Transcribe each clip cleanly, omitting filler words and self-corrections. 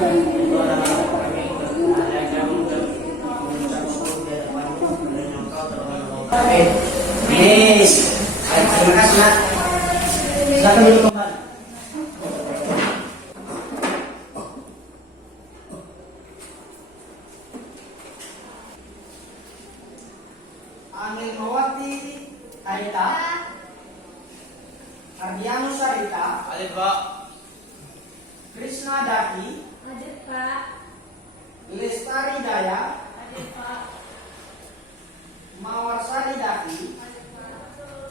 Oke, yes. Terima kasih, Nak. Silakan duduk kembali. Anilmawati Arita, Ardianus Sarita, Alif Pak. Krishna Daki, Adit Pak. Lestari Daya, Adit Pak. Mawarsari Daki, Adit Pak.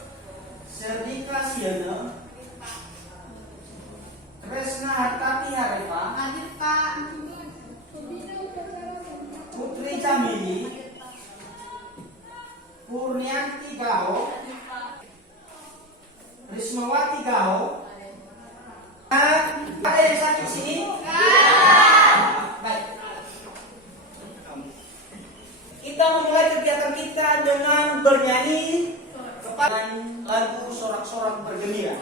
Serdika Siana, Kresna Hartati Harepa, Adit Pak. Putri Jamili, Purnianti Gaho, Adit Pak. Rismawati Gaho. Ada yang sakit sini? Baik. Kita memulai kegiatan kita dengan bernyanyi kepada lagu sorak-sorak bergembira.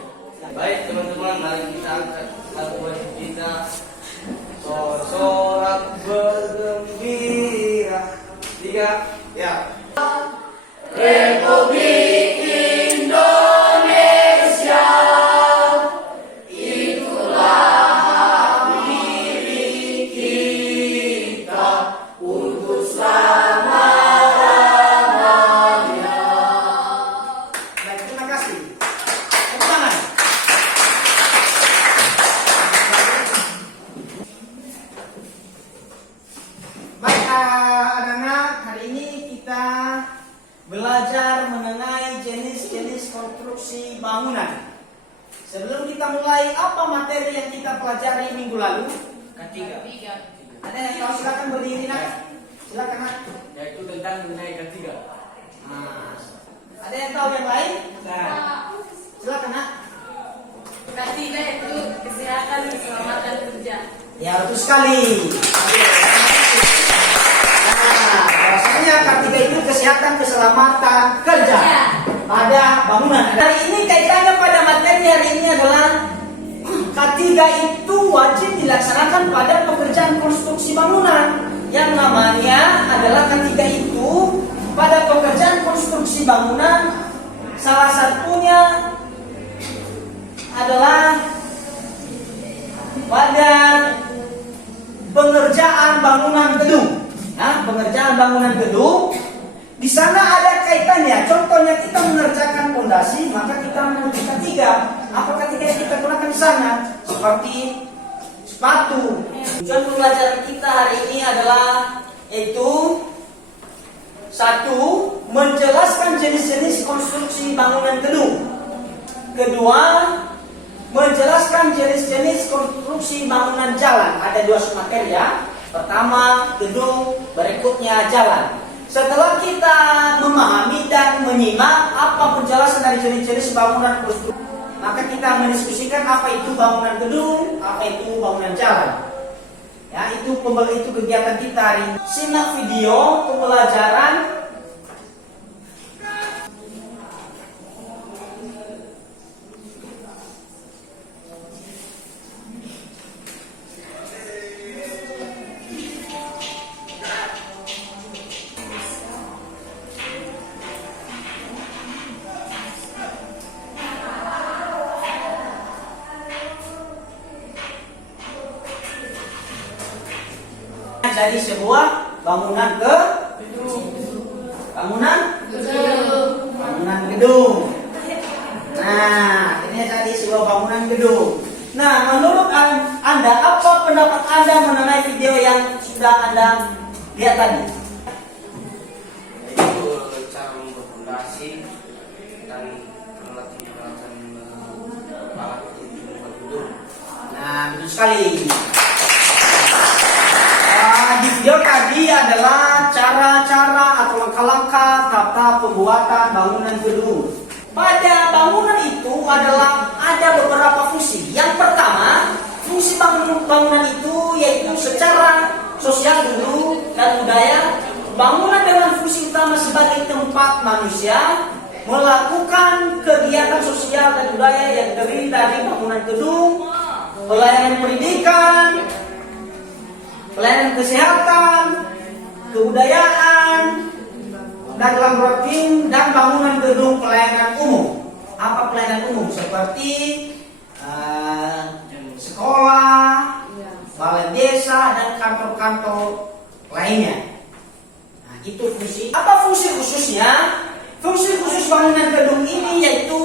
Baik teman-teman, mari kita angkat lagu wajib kita. Sorak bergembira. 3, ya. Republik Indonesia, itulah milik kita untuk selama-lamanya. Baik, terima kasih. Tepuk tangan. Baik, anak-anak, hari ini kita belajar mengenai jenis-jenis konstruksi bangunan. Sebelum kita mulai, apa materi yang kita pelajari minggu lalu? Ketiga. Ada yang tahu? Silakan berdiri, Nak. Silakan, Nak. Yaitu tentang mengenai ketiga. Nah, ada yang tahu yang lain? Silakan, Nak. Ketiga itu kesehatan dan keselamatan kerja. Ya, betul sekali. Nah, bahwasanya ketiga itu kesehatan keselamatan kerja pada bangunan. Hari ini kaitannya pada materi hari ini adalah ketiga itu wajib dilaksanakan pada pekerjaan konstruksi bangunan. Yang namanya adalah ketiga itu pada pekerjaan konstruksi bangunan, salah satunya adalah pada pengerjaan bangunan gedung. Nah, pengerjaan bangunan gedung di sana ada kaitannya. Contohnya kita mengerjakan fondasi, maka kita memiliki ketiga. Apa ketiga yang kita gunakan di sana? Seperti sepatu. Tujuan pembelajaran kita hari ini adalah yaitu satu, menjelaskan jenis-jenis konstruksi bangunan gedung. Kedua, menjelaskan jenis-jenis konstruksi bangunan jalan. Ada 2 materi ya. Pertama gedung, berikutnya jalan. Setelah kita memahami dan menyimak apa penjelasan dari jenis-jenis bangunan konstruksi, maka kita mendiskusikan apa itu bangunan gedung, apa itu bangunan jalan. Ya, itu kegiatan kita hari ini. Simak video pembelajaran. Jadi sebuah bangunan gedung. Nah, ini tadi sebuah bangunan gedung. Nah, menurut Anda, apa pendapat Anda mengenai video yang sudah Anda lihat tadi? Itu cara membuat fondasi dan peralatan alat untuk membuat gedung. Nah, betul sekali. Di video tadi adalah cara-cara atau langkah-langkah tahap pembuatan bangunan gedung. Pada bangunan itu ada beberapa fungsi. Yang pertama, fungsi bangunan itu yaitu secara sosial dulu dan budaya. Bangunan dengan fungsi utama sebagai tempat manusia melakukan kegiatan sosial dan budaya yang terdiri dari bangunan gedung, pelayanan pendidikan, kesehatan, kebudayaan, dan dalam tim dan bangunan gedung pelayanan umum. Apa pelayanan umum? Seperti sekolah, balai desa, dan kantor-kantor lainnya. Nah, itu fungsi. Apa fungsi khususnya? Fungsi khusus bangunan gedung ini yaitu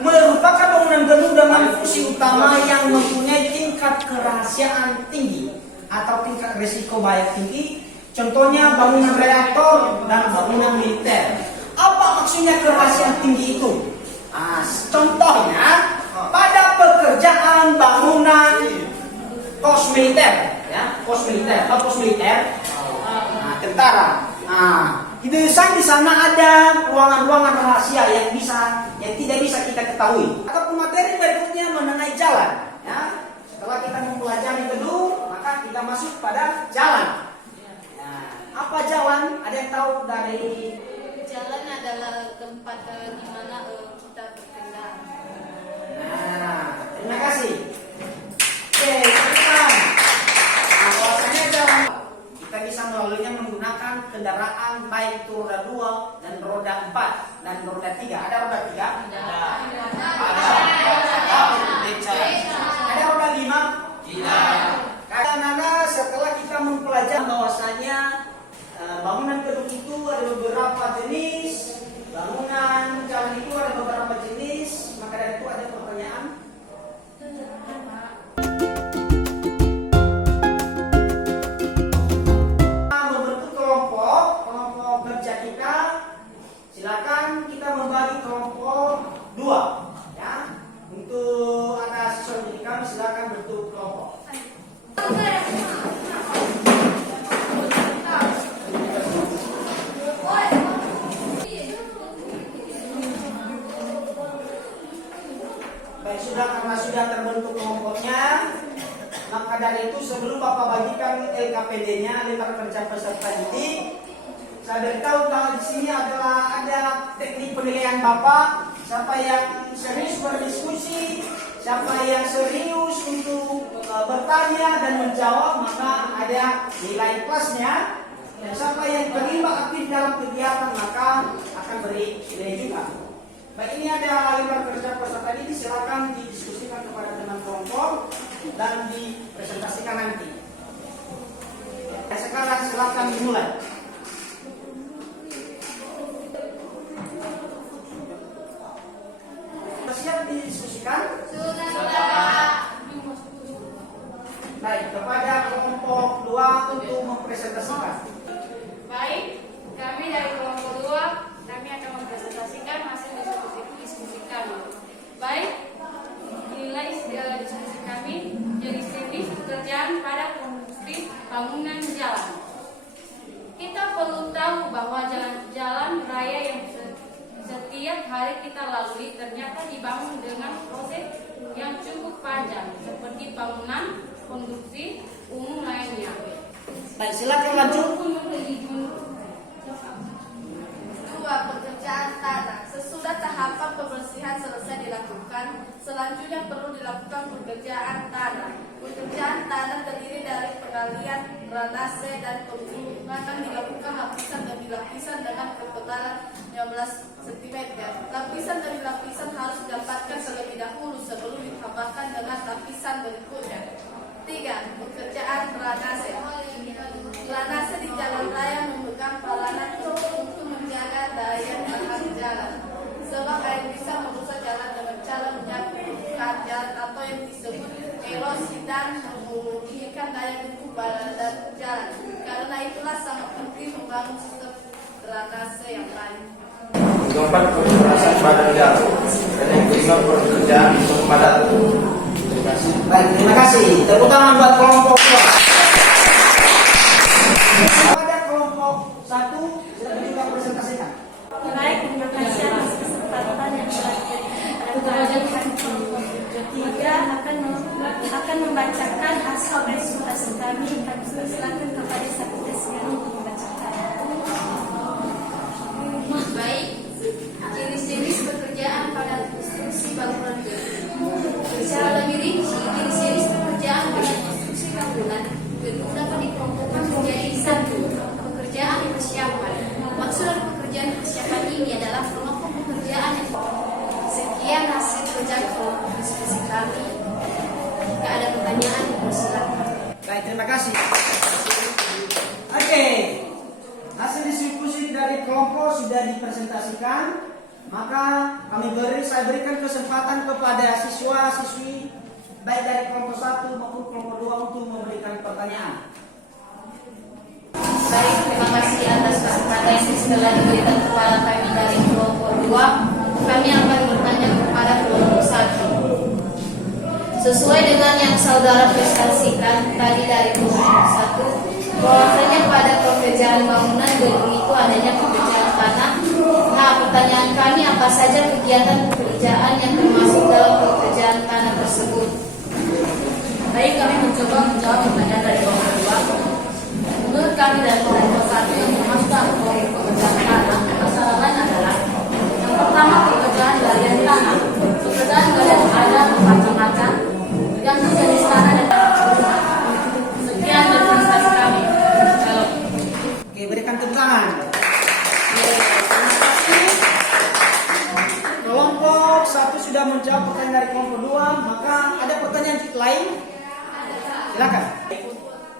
merupakan bangunan gedung dengan fungsi utama yang mempunyai tingkat kerahasiaan tinggi atau tingkat risiko bahaya tinggi. Contohnya bangunan reaktor dan bangunan militer. Apa maksudnya kerahasiaan tinggi itu? Nah, contohnya pada pekerjaan bangunan pos militer, ya, pos militer, nah, tentara. Nah, didesain di sana ada ruangan-ruangan rahasia yang tidak bisa kita ketahui. Ataupun materi berikutnya mengenai jalan. Ya, setelah kita mempelajari gedung, maka kita masuk pada jalan. Nah, apa jalan? Ada yang tahu dari? Jalan adalah tempat di mana kita berkendara. Nah, terima kasih. Oke, teman. Nah, bahwasanya jalan kita bisa melaluinya menggunakan kendaraan baik itu roda 2 dan roda 4 dan roda 3. Ada roda 3? Ada roda 5? Tidak. Karena setelah kita mempelajari bahwasanya bangunan gedung itu ada beberapa jenis, bangunan jalan itu ada beberapa jenis, maka dari itu ada pertanyaan. Membentuk kelompok kerja kita, silakan kita membagi kelompok 2, ya. Untuk anak siswa jadi kami silakan bentuk kelompok. Baik, karena sudah terbentuk kelompoknya, maka dari itu sebelum Bapak bagikan LKPD-nya, lembar kerja peserta didik, saya beritahu bahwa di sini ada teknik penilaian Bapak. Siapa yang serius berdiskusi, siapa yang serius untuk bertanya dan menjawab, maka ada nilai plusnya. Dan siapa yang terlibat aktif dalam kegiatan, maka akan beri nilai juga. Baik, ini ada lembar kerja peserta ini, silakan didiskusikan kepada teman kelompok dan dipresentasikan nanti. Sekarang silakan dimulai. Siap didiskusikan? Sudah. Baik, kepada kelompok 2 untuk mempresentasikan. Baik, kami dari kelompok 2 kami akan mempresentasikan hasil diskusi kami. Baik, nilai diskusi kami jenis-jenis pekerjaan pada konstruksi bangunan jalan. Kita perlu tahu bahwa jalan raya yang setiap hari kita lalui ternyata dibangun dengan proses yang cukup panjang, seperti bangunan konstruksi umum lainnya. Baik, silakan lanjut. Pekerjaan tanah. Sesudah tahapan pembersihan selesai dilakukan, selanjutnya perlu dilakukan pekerjaan tanah. Pekerjaan tanah terdiri dari penggalian, drainase, dan pembuangan dilakukan lapisan demi lapisan dengan ketebalan 15 cm. Lapisan demi lapisan harus didapatkan terlebih dahulu sebelum ditambahkan dengan lapisan berikutnya. 3. Pekerjaan drainase. Drainase di jalan raya memegang peranan untuk menjaga daya tahan jalan, sebab air bisa merusak jalan dengan cara menyangkutkan jalan atau yang disebut erosi dan memulihkan daya dukung badan jalan. Karena itulah sangat penting membangun sistem drainase yang baik. Keempat, pemerasan badan jalan. Dan yang kelima, pekerjaan untuk padat. Terima kasih. Baik, terima kasih. Tepuk tangan buat kelompok 2. Pada kelompok 1, silakan juga presentasikan. Baik, terima kasih atas kesempatan yang telah diberikan. Tiga akan membacakan hasil presentasi kami. Kami silakan kepada Satgas yang membacakan. Baik, jenis-jenis pekerjaan pada konstruksi bangunan gedung. Secara lebih rinci, jenis-jenis pekerjaan pada konstruksi bangunan gedung dapat dikelompokkan Baik, terima kasih. Oke, hasil diskusi dari kelompok sudah dipresentasikan. Maka saya berikan kesempatan kepada siswa-siswi baik dari kelompok 1 maupun kelompok 2 untuk memberikan pertanyaan. Baik, terima kasih atas kesempatan yang telah diberikan kepada kami dari kelompok 2. Kami akan bertanya kepada kelompok 1. Sesuai dengan yang saudara presentasikan tadi dari kelompok 1, bahwasanya pada pekerjaan bangunan gedung itu adanya pekerjaan tanah. Nah, pertanyaan kami, apa saja kegiatan pekerjaan yang termasuk dalam pekerjaan tanah tersebut? Baik, kami mencoba menjawab pertanyaan dari kelompok 2. Menurut kami dari kelompok 1 yang termasuk dalam pekerjaan tanah, masalah lain adalah yang pertama pekerjaan galian tanah. Pekerjaan galian ada bermacam-macam, tergantung jenis tanah dan rumah. Sekian dari presentasi kami. Oke, berikan tepuk tangan. Terima kasih. Kelompok 1 sudah menjawab pertanyaan dari kelompok 2. Maka ada pertanyaan lain? Silakan.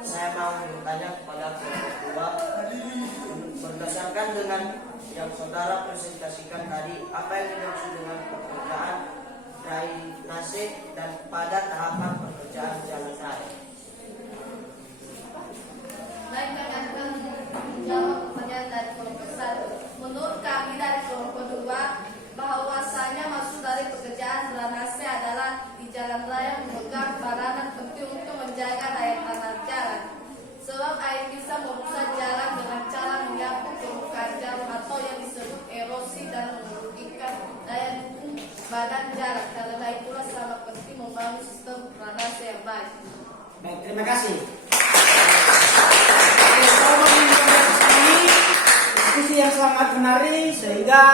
Saya mau bertanya kepada kelompok 2, berdasarkan dengan yang saudara presentasikan tadi, apa yang dimaksud dengan pekerjaan drainase dan pada tahapan pekerjaan jalan raya? Baik, kami akan menjawab pertanyaan dari kelompok 1. Menurut kami dari kelompok 2, bahwasanya maksud dari pekerjaan drainase adalah di jalan raya memegang peranan penting untuk menjaga daya tanah jalan. Sebab air bisa merusak jalan dengan cara menyapu permukaan jalan atau yang disebut erosi dan merugikan daya dukung badan jalan. Karena itulah sangat penting membangun sistem drainase yang baik. Baik, terima kasih. Oke, kalau ini diskusi yang sangat menarik sehingga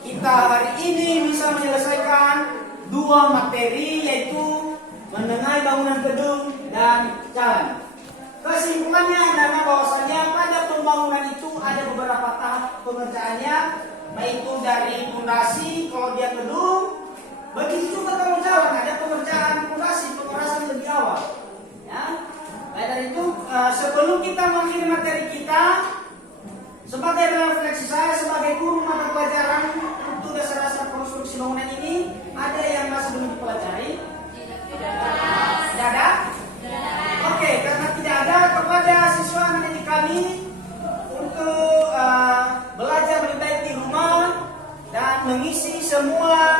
kita hari ini bisa menyelesaikan 2 materi, yaitu mengenai bangunan gedung dan jalan. Kesimpulannya adalah bahwasanya pada pembangunan itu ada beberapa tahap pengerjaannya, baik itu dari fondasi kalau dia gedung, begitu juga kalau jalan ada pengerjaan fondasi, pengerasan lebih awal. Ya, baik dari itu sebelum kita mengakhiri materi kita, sebagai refleksi saya sebagai guru mata pelajaran untuk dasar-dasar konstruksi bangunan ini, ada yang masih belum dipelajari? Tidak ada? Oke, karena tidak ada, kepada siswa mendidik kami untuk belajar lebih baik di rumah dan mengisi semua